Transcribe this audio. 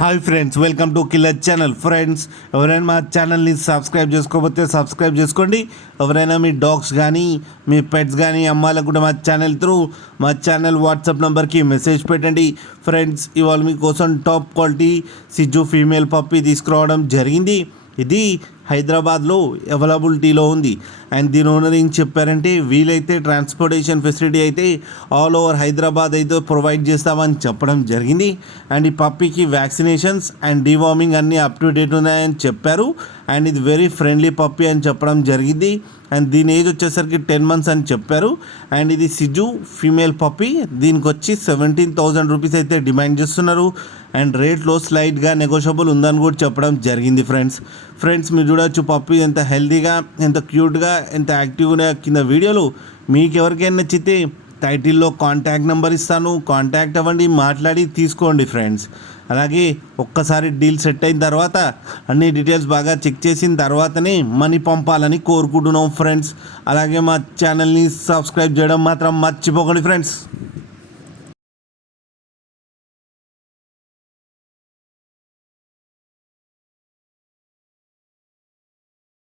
Hi friends, welcome to killer channel. Friends, ఎవరైనా మా ఛానల్ని సబ్స్క్రైబ్ చేసుకోకపోతే సబ్స్క్రైబ్ చేసుకోండి. ఎవరైనా మీ డాగ్స్ కానీ మీ పెట్స్ కానీ అమ్మాలనుకుంటే మా ఛానల్ త్రూ మా ఛానల్ వాట్సాప్ నెంబర్కి మెసేజ్ పెట్టండి. ఫ్రెండ్స్, ఇవాళ మీకోసం top quality Siju female puppy తీసుకురావడం జరిగింది. ఇది హైదరాబాద్లో అవైలబిలిటీలో ఉంది. అండ్ దీని ఓనర్ ఏం చెప్పారంటే, వీలైతే ట్రాన్స్పోర్టేషన్ ఫెసిలిటీ అయితే ఆల్ ఓవర్ హైదరాబాద్ అయితే ప్రొవైడ్ చేస్తామని చెప్పడం జరిగింది. అండ్ ఈ పప్పీకి వ్యాక్సినేషన్స్ అండ్ డీవార్మింగ్ అన్నీ అప్ టు డేట్ ఉన్నాయని చెప్పారు. అండ్ ఇది వెరీ ఫ్రెండ్లీ పప్పీ అని చెప్పడం జరిగింది. అండ్ దీని ఏజ్ వచ్చేసరికి 10 months అని చెప్పారు. అండ్ ఇది సిజు ఫీమేల్ పప్పీ. దీనికి వచ్చి 17,000 రూపీస్ అయితే డిమాండ్ చేస్తున్నారు. అండ్ రేట్లో స్లైట్గా నెగోషియబుల్ ఉందని కూడా చెప్పడం జరిగింది. ఫ్రెండ్స్ మీరు చూడవచ్చు పప్పీ ఎంత హెల్తీగా, ఎంత క్యూట్గా, ఎంత యాక్టివ్గా కింద వీడియోలు. మీకు ఎవరికైనా నచ్చితే టైటిల్లో కాంటాక్ట్ నెంబర్ ఇస్తాను, కాంటాక్ట్ అవ్వండి, మాట్లాడి తీసుకోండి ఫ్రెండ్స్. అలాగే ఒక్కసారి డీల్ సెట్ అయిన తర్వాత అన్ని డీటెయిల్స్ బాగా చెక్ చేసిన తర్వాతనే మనీ పంపాలని కోరుకుంటున్నాం ఫ్రెండ్స్. అలాగే మా ఛానల్ని సబ్స్క్రైబ్ చేయడం మాత్రం మర్చిపోకండి ఫ్రెండ్స్.